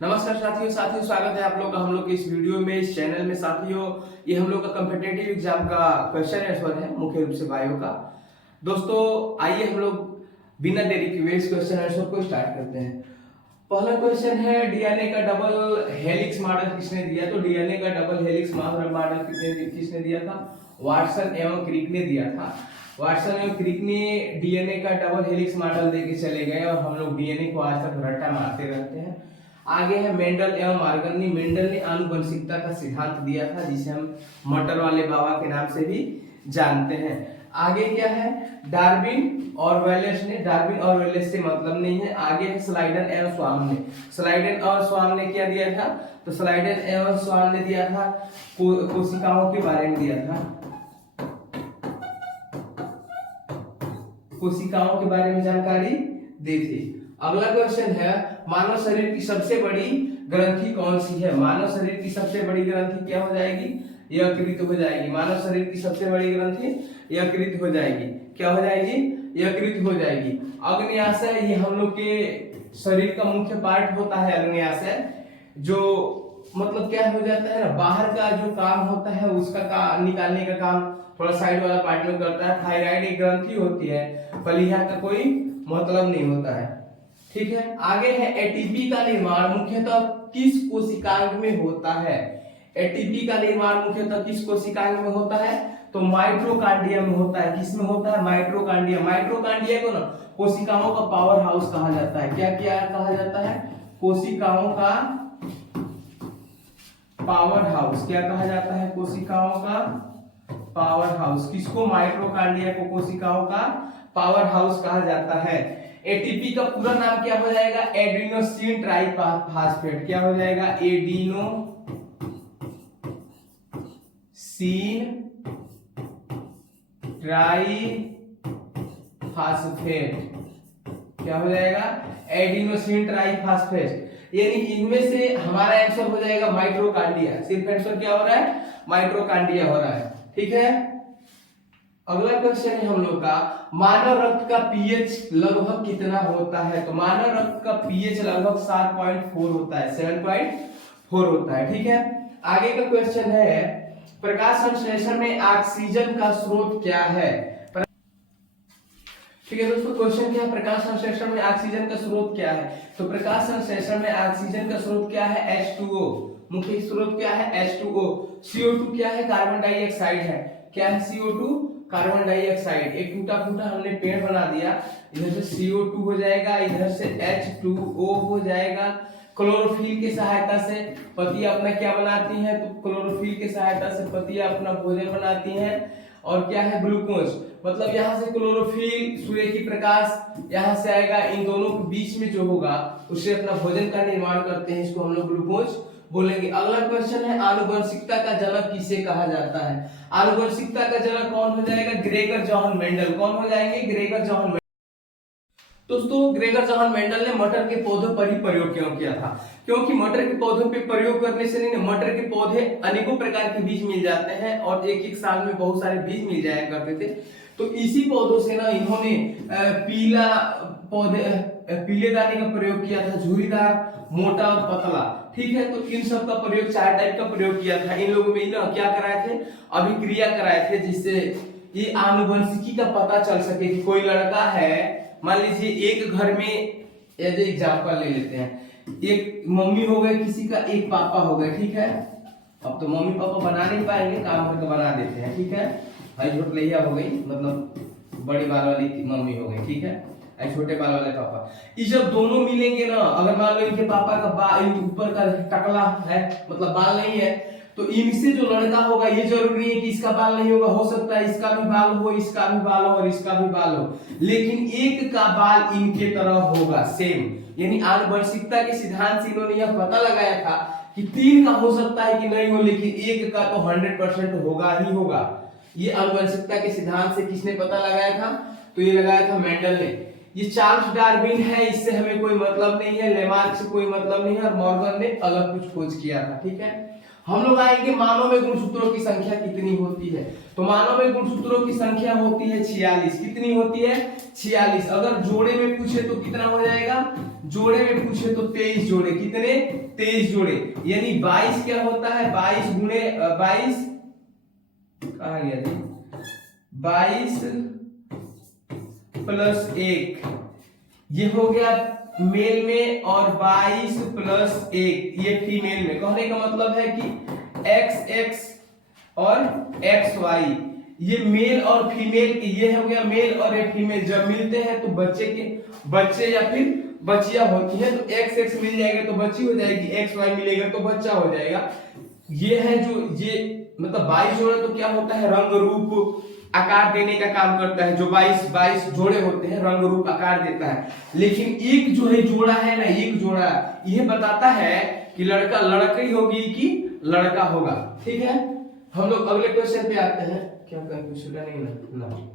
नमस्कार साथियों स्वागत है आप लोग का हम लोग के इस वीडियो में, इस चैनल में। साथियों, ये हम लोग का कॉम्पिटिटिव एग्जाम का क्वेश्चन आंसर है, मुख्य रूप से बायो का। दोस्तों आइए हम लोग बिना देरी के इस क्वेश्चन आंसर को स्टार्ट करते हैं। पहला क्वेश्चन है, डीएनए का डबल हेलिक्स मॉडल किसने दिया? तो डीएनए का डबल हेलिक्स मॉडल किसने दिया था? वाटसन एवं क्रिक ने दिया था। वाटसन एवं क्रिक ने डीएनए का डबल हेलिक्स मॉडल देके चले गए और हम लोग डीएनए को आज तक रट्टा मारते रहते हैं। आगे है मेंडल एवं मार्गनी। मेंडल ने आनुवंशिकता का सिद्धांत दिया था, जिसे हम मटर वाले बाबा के नाम से भी जानते हैं। आगे क्या है? डार्विन और वेलेस ने। डार्विन और वेलेस से मतलब नहीं है। आगे है स्लाइडन एवं स्वाम ने। स्लाइडन और स्वाम ने क्या दिया था? तो स्लाइडन एवं स्वाम ने दिया था कोशिकाओं के बारे में दिया था, कोशिकाओं के बारे में जानकारी दी थी। अगला क्वेश्चन है, मानव शरीर की सबसे बड़ी ग्रंथि कौन सी है? मानव शरीर की सबसे बड़ी ग्रंथि क्या हो जाएगी? यकृत हो जाएगी। मानव शरीर की सबसे बड़ी ग्रंथि यकृत हो जाएगी। क्या हो जाएगी? यकृत हो जाएगी। अग्न्याशय, ये हम लोग के शरीर का मुख्य पार्ट होता है। अग्न्याशय जो मतलब क्या हो जाता है ना, बाहर का जो काम होता है उसका निकालने का काम थोड़ा साइड वाला पार्ट में करता है। थायराइड एक ग्रंथि होती है, फलिया का कोई मतलब नहीं होता है। ठीक है। आगे है, एटीपी का निर्माण मुख्यतः किस कोशिकांग में होता है? एटीपी का निर्माण मुख्यतः किस कोशिकांग में होता है? तो माइटोकॉन्ड्रिया में होता है। किसमें होता है? माइटोकॉन्ड्रिया। माइटोकॉन्ड्रिया को ना कोशिकाओं का पावर हाउस कहा जाता है। क्या क्या कहा जाता है? कोशिकाओं का पावर हाउस। क्या कहा जाता है? कोशिकाओं का पावर हाउस। किसको? माइटोकॉन्ड्रिया को कोशिकाओं का पावर हाउस कहा जाता है। एटीपी का पूरा नाम क्या हो जाएगा? Adenosine triphosphate. क्या हो जाएगा? Adenosine triphosphate. क्या हो जाएगा? Adenosine triphosphate. यानी इनमें से हमारा आंसर हो जाएगा माइटोकॉन्ड्रिया। सिर्फ आंसर क्या हो रहा है? माइटोकॉन्ड्रिया हो रहा है। ठीक है। अगला क्वेश्चन है हम लोग का, मानव रक्त का पीएच लगभग कितना होता है? तो मानव रक्त का पीएच लगभग 7.4 होता है, 7.4 होता है। ठीक है। आगे का क्वेश्चन है, प्रकाश संश्लेषण में ऑक्सीजन का स्रोत क्या है? ठीक है दोस्तों, क्वेश्चन क्या है? प्रकाश संश्लेषण में ऑक्सीजन का स्रोत क्या है? तो प्रकाश संश्लेषण में ऑक्सीजन का स्रोत क्या है? H2O। मुख्य स्रोत क्या है? H2O। CO2 क्या है? कार्बन डाइऑक्साइड है। क्या है? CO2 carbon dioxide. एक टूटा फूटा हमने पेड़ बना दिया, इधर से CO2 हो जाएगा, इधर से H2O हो जाएगा। क्लोरोफिल की सहायता से पत्तियां अपना क्या बनाती हैं? तो क्लोरोफिल की सहायता से पत्तियां अपना भोजन बनाती हैं। और क्या है? ग्लूकोज। मतलब यहाँ से क्लोरोफिल, सूर्य की प्रकाश यहाँ से आएगा, इन दोनों के बीच में जो होगा उससे अपना भोजन का निर्माण करते हैं, इसको हम लोग ग्लूकोज बोलेंगे। अगला क्वेश्चन है, आनुवंशिकता का जनक किसे कहा जाता है? आनुवंशिकता का जनक कौन हो जाएगा? Gregor John Mendel. कौन हो जाएंगे? Gregor John Mendel. दोस्तों ग्रेगर जॉन मेंडल ने मटर के पौधों पर ही प्रयोग क्यों किया था? क्योंकि मटर के पौधों पे प्रयोग करने से नहीं, मटर के पौधे अनेकों प्रकार के बीज मिल जाते हैं और एक एक साल में बहुत सारे बीज मिल जाया करते थे। तो इसी पौधों से ना इन्होंने पीले दाने का प्रयोग किया था, झुर्रीदार, मोटा और पतला। ठीक है। तो इन सब का प्रयोग, 4 टाइप का प्रयोग किया था। इन लोगों में ना क्या कराए थे? अभिक्रिया कराए थे, जिससे ये आनुवंशिकी का पता चल सके कि कोई लड़का है, मान लीजिए एक घर में, एज एग्जाम्पल ले लेते हैं, एक मम्मी हो गए किसी का, एक पापा हो गए। ठीक है। अब तो मम्मी पापा बना नहीं पाएंगे, काम करके बना देते हैं। ठीक है। भाई झोटलैया हो गई, मतलब बड़ी बाल वाली मम्मी हो गई। ठीक है। छोटे बाल वाले पापा, ये जब दोनों मिलेंगे ना, अगर मान लो इनके पापा का बाल ऊपर का टकला है, मतलब बाल नहीं है, तो इनसे जो लड़का होगा ये जरूरी है कि इसका बाल नहीं होगा, हो सकता है इसका भी बाल हो, इसका भी बाल हो और इसका भी बाल हो, लेकिन एक का बाल इनके तरह होगा, सेम। यानी आनुवंशिकता के सिद्धांत से इन्होंने यह पता लगाया था कि 3 का हो सकता है कि नहीं हो, लेकिन एक का तो 100% होगा ही होगा। ये आनुवंशिकता के सिद्धांत से किसने पता लगाया था? तो ये लगाया था मेंडल ने। ये चार्ल्स डार्विन है, इससे हमें कोई मतलब नहीं है, लेमार्क से कोई मतलब नहीं है, और मॉर्गन ने अलग कुछ खोज किया था। ठीक है। हम लोग आएंगे मानव में गुणसूत्रों की संख्या कितनी होती है। तो मानव में गुणसूत्रों की संख्या होती है 46। कितनी होती है? 46। अगर जोड़े में पूछे तो कितना हो जाएगा? जोड़े में पूछे तो 23 जोड़े। कितने? 23 जोड़े। यानी 22 क्या होता है? 22 गुणे 22 कहाँ गया जी? 22 प्लस 1 ये हो गया मेल में, और 22 प्लस 1 ये फीमेल में। कहने का मतलब है कि XX और XY ये मेल और फीमेल की, ये हो गया मेल और ये फीमेल। जब मिलते हैं तो बच्चे या फिर बच्चियां होती है। तो XX मिल जाएगा तो बच्ची हो जाएगी, XY मिलेगा तो बच्चा हो जाएगा। ये है जो ये मतलब 22 जोड़ा तो क्या होता है? रंग रूप आकार देने का काम करता है। जो 22 जोड़े होते हैं रंग रूप आकार देता है। लेकिन एक जो है जोड़ा है ना, एक जोड़ा ये बताता है कि लड़का लड़की होगी कि लड़का होगा। ठीक है, हम लोग अगले क्वेश्चन पे आते हैं। क्या क्वेश्चन नहीं ना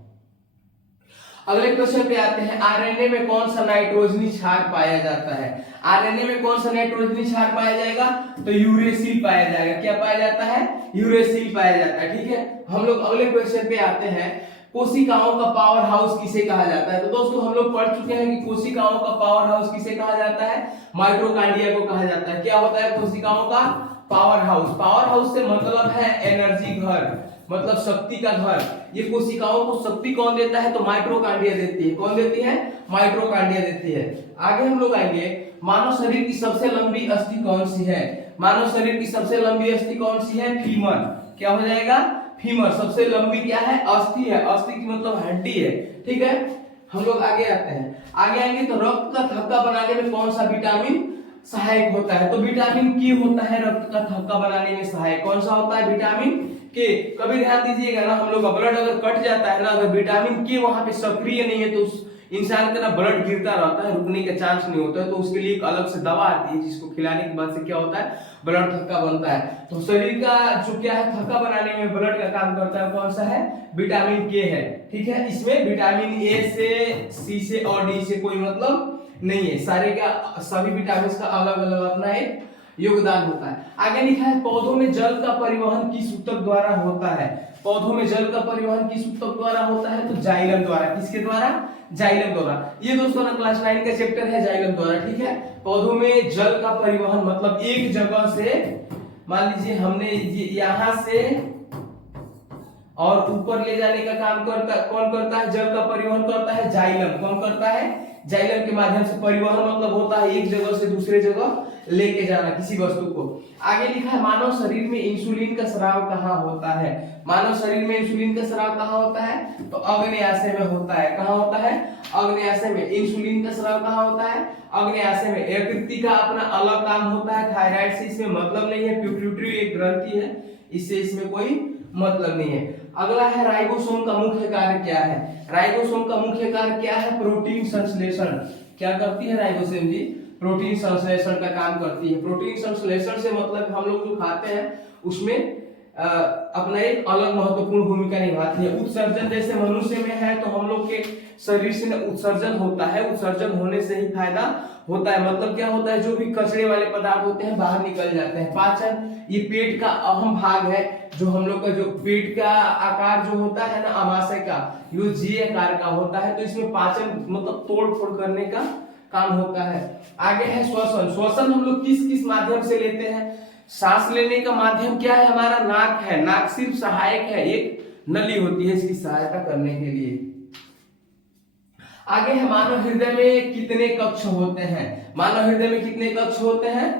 अगले क्वेश्चन पे आते हैं। आरएनए में कौन सा नाइट्रोजनी क्षार पाया जाता है? आरएनए में कौन सा नाइट्रोजनी क्षार पाया जाएगा? तो यूरेसिल पाया जाएगा। क्या पाया जाता है? यूरेसिल पाया जाता है। ठीक है, हम लोग अगले क्वेश्चन पे आते हैं। कोशिकाओं का पावर हाउस किसे कहा जाता है? तो दोस्तों हम लोग पढ़ चुके हैं कि कोशिकाओं का पावर हाउस किसे कहा जाता है? माइटोकॉन्ड्रिया को कहा जाता है। क्या होता है कोशिकाओं का पावर हाउस? पावर हाउस से मतलब है एनर्जी घर, मतलब शक्ति का घर। ये कोशिकाओं को शक्ति कौन देता है? तो माइटोकॉन्ड्रिया देती है। कौन देती है? माइटोकॉन्ड्रिया देती है। आगे हम लोग आएंगे, मानव शरीर की सबसे लंबी अस्थि कौन सी है? मानव शरीर की सबसे लंबी अस्थि कौन सी है? फीमर। क्या हो जाएगा? फीमर। सबसे लंबी क्या है? अस्थि है। अस्थि की मतलब हड्डी है। ठीक है, हम लोग आगे आते हैं। आगे आएंगे तो रक्त का थक्का बनाने में कौन सा विटामिन सहायक होता है? तो विटामिन के होता है रक्त का थक्का बनाने में सहायक। कौन सा होता है? विटामिन के। कभी ध्यान दीजिएगा ना, हम लोग का ब्लड अगर कट जाता है ना, अगर विटामिन के वहां पे सक्रिय नहीं है तो उस इंसान का ना ब्लड गिरता रहता है, रुकने का चांस नहीं होता है। तो उसके लिए एक अलग से दवा आती है जिसको खिलाने के बाद से क्या होता है? ब्लड थक्का बनता है। तो शरीर का जो क्या है थक्का बनाने में ब्लड का काम करता है, कौन सा है? विटामिन के है। ठीक है, इसमें विटामिन ए से, सी से और डी से कोई मतलब नहीं है। सारे का सभी विटामिन का अलग अलग अपना एक योगदान होता है। आगे लिखा है पौधों में जल का परिवहन किस ऊतक द्वारा होता है? पौधों में जल का परिवहन किस ऊतक द्वारा होता है? तो जाइलम द्वारा। किसके द्वारा? जाइलम द्वारा। ये दोस्तों ना क्लास 9 का चैप्टर है जाइलम द्वारा। ठीक है, पौधों में जल का परिवहन मतलब एक जगह से, मान लीजिए हमने यहां से और ऊपर ले जाने का काम कौन करता है? जल का परिवहन करता है जाइलम। कौन करता है? जाइलम के माध्यम से परिवहन मतलब होता है एक जगह से दूसरे जगह लेके जाना किसी वस्तु को। आगे लिखा है मानव शरीर में इंसुलिन का स्राव कहाँ होता है? मानव शरीर में इंसुलिन का स्राव कहाँ होता है? तो अग्न्याशय में होता है। कहाँ होता है? अग्न्याशय में। इंसुलिन का स्राव कहाँ होता है? अग्न्याशय में। यकृत का अपना अलग काम होता है, थायराइड से इसमें मतलब नहीं है। पिट्यूटरी एक ग्रंथि है, इससे इसमें कोई मतलब नहीं है। अगला है राइबोसोम का मुख्य कार्य क्या है? राइबोसोम का मुख्य कार्य क्या है? प्रोटीन संश्लेषण। क्या करती है राइबोसोम जी? प्रोटीन संश्लेषण का काम करती है। प्रोटीन संश्लेषण से मतलब हम लोग जो खाते हैं उसमें अपना एक अलग महत्वपूर्ण भूमिका निभाती है। उत्सर्जन जैसे मनुष्य में है तो हम लोग के शरीर से उत्सर्जन होता है। उत्सर्जन होने से ही फायदा होता है। मतलब क्या होता है? जो भी कचरे वाले पदार्थ होते हैं बाहर निकल जाते हैं। पाचन ये पेट का अहम भाग है। जो हम लोग का जो पेट का आकार जो होता है ना आमाशय का, ये जी आकार का होता है। तो इसमें पाचन मतलब तोड़ फोड़ करने का काम होता है। आगे है श्वसन। श्वसन हम लोग किस किस माध्यम से लेते हैं? सांस लेने का माध्यम क्या है? हमारा नाक है। नाक सिर्फ सहायक है, एक नली होती है इसकी सहायता करने के लिए। आगे है मानव हृदय में कितने कक्ष होते हैं? मानव हृदय में कितने कक्ष होते हैं?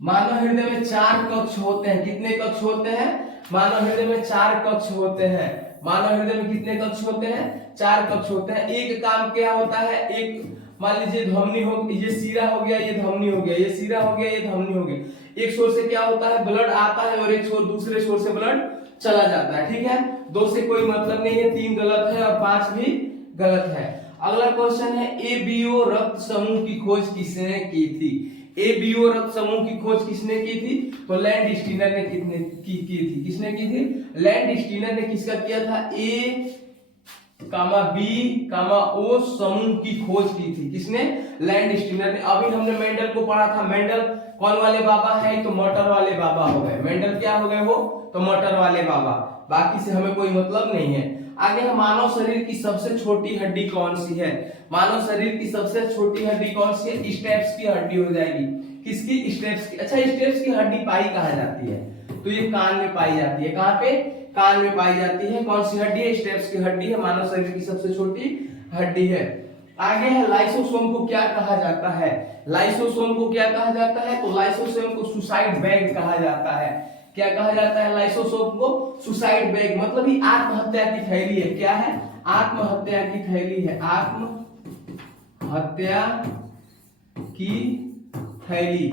मानव हृदय में 4 कक्ष होते हैं। कितने कक्ष होते हैं? मानव हृदय में 4 कक्ष होते हैं। मानव हृदय में कितने कक्ष होते हैं? 4 कक्ष होते हैं। एक काम क्या होता है? एक मान लीजिए ध्वनि हो, ये सीरा हो गया, ये ध्वनि हो गया, ये सीरा हो गया, ये ध्वनि हो गया। एक छोर से क्या होता है? ब्लड आता है और एक छोर दूसरे छोर से ब्लड चला जाता है। ठीक है, 2 से कोई मतलब नहीं है, 3 गलत है और 5 भी गलत है। अगला क्वेश्चन है एबीओ रक्त समूह की खोज किसने की थी? एबीओ रक्त समूह की खोज किसने की थी? तो लैंड स्टीनर ने की थी। किसने की थी? लैंड स्टीनर ने किसका किया था? कामा बी कामा ओ समूह की खोज की थी। किसने? लैंड स्टीनर ने। अभी हमने मेंडल को पढ़ा था। मेंडल कौन वाले बाबा है? तो मोटर वाले बाबा हो गए। मेंडल क्या हो गए वो? तो मोटर वाले बाबा। बाकी से हमें कोई मतलब नहीं है। आगे है मानव शरीर की सबसे छोटी हड्डी कौन सी है? मानव शरीर की सबसे छोटी हड्डी कौन सी है? स्टेप्स की हड्डी हो जाएगी। किसकी? स्टेप्स की। अच्छा, स्टेप्स की हड्डी पाई कहाँ जाती है? तो ये कान में पाई जाती है। कहाँ पे? कान में पाई जाती है। कौन सी हड्डी है? स्टेप्स की हड्डी है। मानव शरीर की सबसे छोटी हड्डी है। आगे है लाइसोसोम को क्या कहा जाता है? लाइसोसोम को क्या कहा जाता है? तो लाइसोसोम को सुसाइड बैग कहा जाता है। क्या कहा जाता है? लाइसोसोम को सुसाइड बैग, मतलब ये आत्महत्या की थैली है। क्या है? आत्महत्या की थैली है। आत्महत्या की थैली।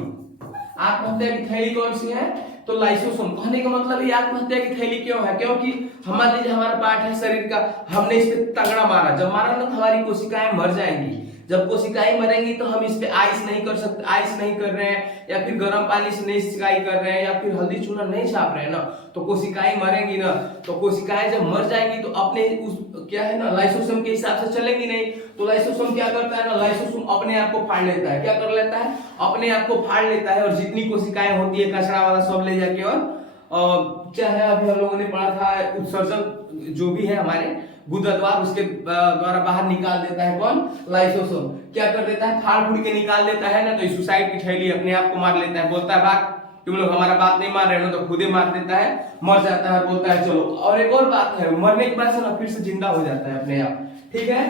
आत्महत्या की थैली कौन सी है? तो लाइसोसोम। कहने का मतलब ये आत्महत्या की थैली क्यों है? क्योंकि हमारे लिए हमारा पार्ट है शरीर का, हमने इस पे तगड़ा मारा, जब मारा ना तो हमारी कोशिकाएं मर जाएंगी। जब कोशिकाएं मरेंगी तो हम इस पे आइस नहीं कर सकते, आइस नहीं कर रहे हैं, या फिर गर्म पानी से नहीं सिकाई कर रहे हैं, या फिर हल्दी चूना नहीं छाप रहे हैं ना, तो कोशिकाएं मरेंगी ना। तो कोशिकाएं जब मर जाएंगी तो अपने उस क्या है ना, लाइसोसोम के हिसाब से चलेंगी नहीं। तो लाइसोसोम क्या करता है ना, लाइसोसोम अपने आप को फाड़ लेता है। क्या कर लेता है? अपने आप को फाड़ लेता है, और जितनी कोशिकाएं होती है कचरा वाला सब ले जाके, और क्या है अभी हम लोगों ने पढ़ा था, उत्सर्जन जो भी है हमारे गुदद्वार, उसके द्वारा बाहर निकाल देता है। कौन? लाइसोसोम। क्या कर देता है? फाड़ फूड़ के निकाल देता है ना, तो सुसाइड की थैली अपने आप को मार लेता है। बोलता है बात तुम लोग हमारा बात नहीं मान रहे हो ना, तो खुद ही मार देता है, मर जाता है, बोलता है चलो। और एक और बात है, मरने के बाद से ना फिर से जिंदा हो जाता है अपने आप। ठीक है,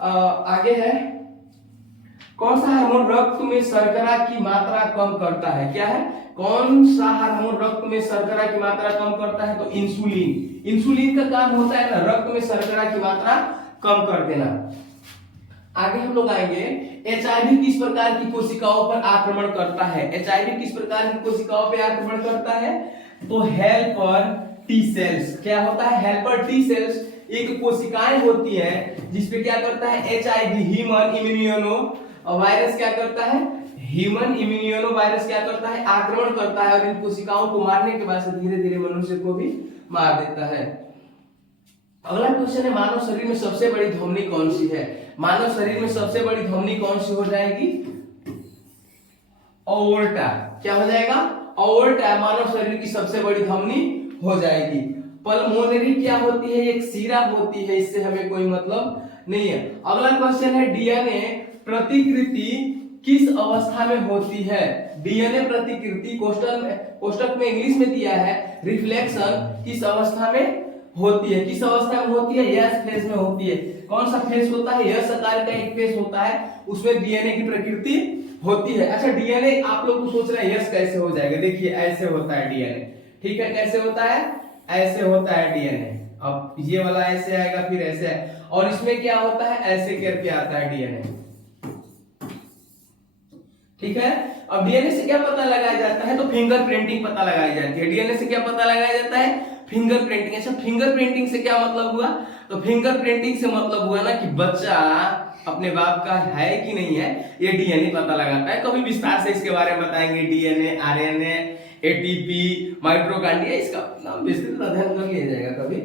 आगे है, कौन सा हार्मोन रक्त में शर्करा की मात्रा कम करता है? क्या है? कौन सा हार्मोन रक्त में शर्करा की मात्रा कम करता है? तो इंसुलिन। इंसुलिन का काम होता है ना रक्त में शर्करा की मात्रा कम कर देना। आगे हम लोग आएंगे, एचआईवी किस प्रकार की कोशिकाओं पर आक्रमण करता है? एचआईवी किस प्रकार की कोशिकाओं पर आक्रमण करता है? तो हेल्पर टी सेल्स। क्या होता है? हेल्पर टी सेल्स एक कोशिकाएं होती है जिसपे क्या करता है? एचआईवी ह्यूमन इम्यूनो वायरस क्या करता है? ह्यूमन इम्यूनो वायरस क्या करता है? आक्रमण करता है, और इन कोशिकाओं को मारने के बाद से धीरे धीरे मनुष्य को भी मार देता है। अगला क्वेश्चन है, मानव शरीर में सबसे बड़ी धमनी कौन सी है? मानव शरीर में सबसे बड़ी धमनी कौन सी हो जाएगी? अओर्टा। क्या हो जाएगा? अओर्टा मानव शरीर की सबसे बड़ी धमनी हो जाएगी। पल्मोनरी क्या होती है? एक सीरा होती है, इससे हमें कोई मतलब नहीं है। अगला क्वेश्चन है, डीएनए प्रतिकृति किस अवस्था में होती है? डीएनए प्रतिकृति कोष्टक में इंग्लिश में दिया है, रिफ्लेक्शन किस अवस्था में होती है? किस अवस्था में होती है? यस फेज में होती है। कौन सा फेज होता है? यस आकार का एक फेज होता है, उसमें डीएनए की प्रकृति होती है। अच्छा, डीएनए आप लोग को सोच रहे हैं यस कैसे हो जाएगा? देखिए ऐसे होता है डीएनए। ठीक है, कैसे होता है? ऐसे होता है डीएनए। अब ये वाला ऐसे आएगा, फिर ऐसे है, और इसमें क्या होता है? ऐसे करके आता है डीएनए। ठीक है, अब डीएनए से क्या पता लगाया जाता है? तो फिंगर प्रिंटिंग पता लगाई जाती है। डीएनए से क्या पता लगाया जाता है? Finger printing. अच्छा, फिंगर प्रिंटिंग से क्या मतलब हुआ? तो फिंगर प्रिंटिंग से मतलब हुआ ना कि बच्चा अपने बाप का है कि नहीं है, ये डीएनए पता लगाता है। कभी विस्तार से इसके बारे में बताएंगे, डीएनए, आरएनए, एटीपी, माइटोकॉन्ड्रिया, इसका नाम विस्तृत अध्ययन कर लिया जाएगा कभी।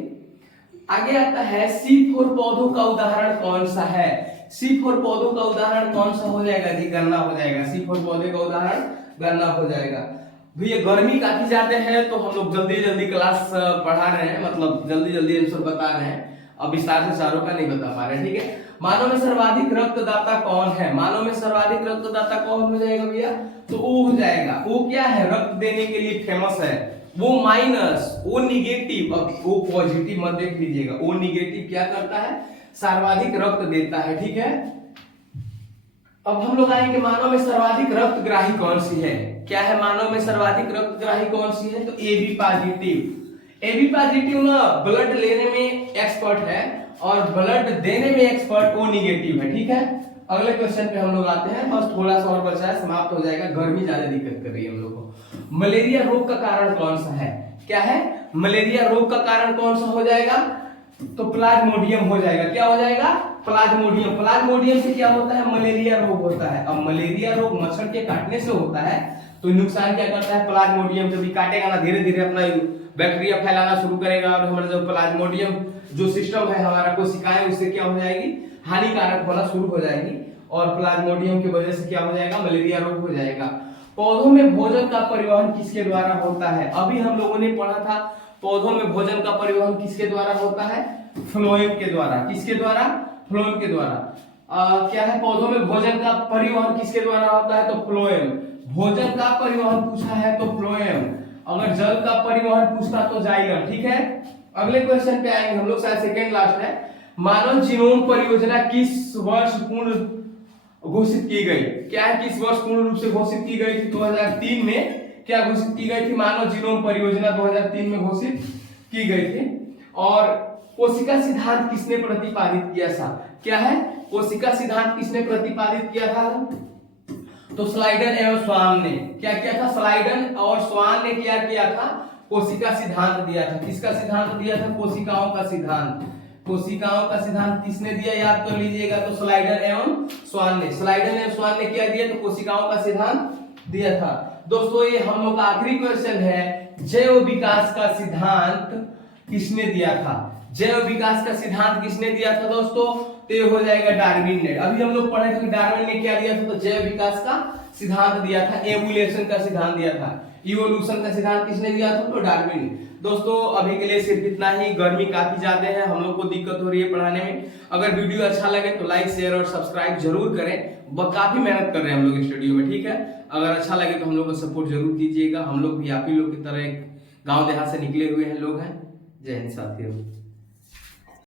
आगे आता है, C4 पौधों का उदाहरण कौन सा है? C4 पौधों का उदाहरण कौन सा हो जाएगा जी? गन्ना हो जाएगा। C4 पौधे का उदाहरण गन्ना हो जाएगा। भैया गर्मी काफी ज्यादा है, तो हम लोग जल्दी जल्दी क्लास पढ़ा रहे हैं, मतलब जल्दी जल्दी आंसर बता रहे हैं, अब विस्तार से सारों का नहीं बता पा रहे हैं। ठीक है, मानव में सर्वाधिक रक्तदाता कौन है? मानव में सर्वाधिक रक्तदाता कौन हो जाएगा भैया? तो O हो जाएगा। O क्या है? रक्त देने के लिए फेमस है। वो माइनस, O निगेटिव, अब O पॉजिटिव मत देख लीजिएगा। O निगेटिव क्या करता है? सर्वाधिक रक्त देता है। ठीक है, अब हम लोग आएंगे, मानव में सर्वाधिक रक्तग्राही कौन सी है? क्या है मानव में सर्वाधिक रक्तग्राही कौन सी है? तो AB पॉजिटिव। AB पॉजिटिव ना ब्लड लेने में एक्सपर्ट है, और ब्लड देने में एक्सपर्ट O निगेटिव है। ठीक है, अगले क्वेश्चन पे हम लोग आते हैं, बस थोड़ा सा और बचा है, समाप्त हो जाएगा। गर्मी ज्यादा दिक्कत कर रही है हम लोग को। मलेरिया रोग का कारण कौन सा है? क्या है? मलेरिया रोग का कारण कौन सा हो जाएगा? तो प्लाज्मोडियम हो जाएगा। क्या हो जाएगा? प्लाज्मोडियम। प्लाज्मोडियम से क्या होता है? मलेरिया रोग होता है। अब मलेरिया रोग मच्छर के काटने से होता है, तो नुकसान क्या करता है? प्लाज्मोडियम जब काटेगा ना, धीरे धीरे अपना बैक्टीरिया फैलाना शुरू करेगा, और हमारा जो प्लाज्मोडियम जो सिस्टम है हमारा कोशिकाएं, उससे क्या हो जाएगी, हानिकारक होना शुरू हो जाएगी और प्लाज्मोडियम की वजह से क्या हो जाएगा, मलेरिया रोग हो जाएगा। पौधों में भोजन का परिवहन किसके द्वारा होता है? अभी हम लोगों ने पढ़ा था पौधों में भोजन का परिवहन किसके द्वारा होता है, फ्लोएम के द्वारा। किसके द्वारा? फ्लोएम के द्वारा। क्या है, पौधों में भोजन का परिवहन किसके द्वारा होता है, तो फ्लोएम। भोजन का परिवहन पूछा है तो फ्लोएम, अगर जल का परिवहन पूछता तो जाइलम। ठीक है, अगले क्वेश्चन पे आएंगे हम लोग, शायद सेकंड लास्ट है। मानव जीनोम परियोजना किस वर्ष पूर्ण घोषित की गई? क्या है, किस वर्ष पूर्ण रूप से घोषित की गई थी? 2003 में क्या घोषित की गई थी? मानव जीनोम परियोजना 2003 में घोषित की गई थी। और कोशिका सिद्धांत किसने प्रतिपादित किया था? क्या है, कोशिका सिद्धांत किसने प्रतिपादित किया था? तो स्लाइडन एवं स्वान ने क्या किया था? स्लाइडन और स्वान ने क्या किया था? कोशिका सिद्धांत दिया था। किसका सिद्धांत दिया था? कोशिकाओं का सिद्धांत। कोशिकाओं का सिद्धांत किसने दिया, याद कर लीजिएगा, तो स्लाइडन एवं स्वान ने। स्लाइडन एवं स्वान ने क्या दिया? तो कोशिकाओं का सिद्धांत दिया था। दोस्तों ये हम लोग का आखिरी क्वेश्चन है, जैव विकास का सिद्धांत किसने दिया था? जैव विकास का सिद्धांत किसने दिया था दोस्तों? तो ये हो जाएगा डार्विन ने। अभी हम लोग पढ़े थे कि डार्विन ने क्या दिया था, तो जैव विकास का सिद्धांत दिया था। एवोल्यूशन का सिद्धांत दिया था। इवोल्यूशन का सिद्धांत किसने दिया था? तो डार्विन। दोस्तों अभी के लिए सिर्फ इतना ही, गर्मी काफी ज्यादा है, हम लोग को दिक्कत हो रही है पढ़ाने में। अगर वीडियो अच्छा लगे तो लाइक शेयर और सब्सक्राइब जरूर करें, काफी मेहनत कर रहे हैं हम लोग इस स्टूडियो में। ठीक है, अगर अच्छा लगे तो हम लोग को सपोर्ट जरूर कीजिएगा। हम लोग भी आप ही लोग की तरह एक गाँव देहात से निकले हुए हैं लोग हैं। जय हिंद साथियों।